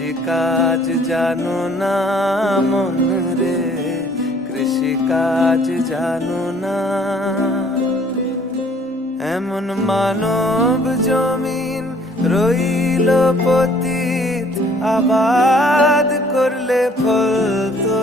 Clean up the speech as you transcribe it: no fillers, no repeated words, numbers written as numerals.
কৃষিকাজ জানো না মন রে, কৃষিকাজ জানো না। এমন মানব জমিন রইল পতিত, আবাদ করলে ফল তো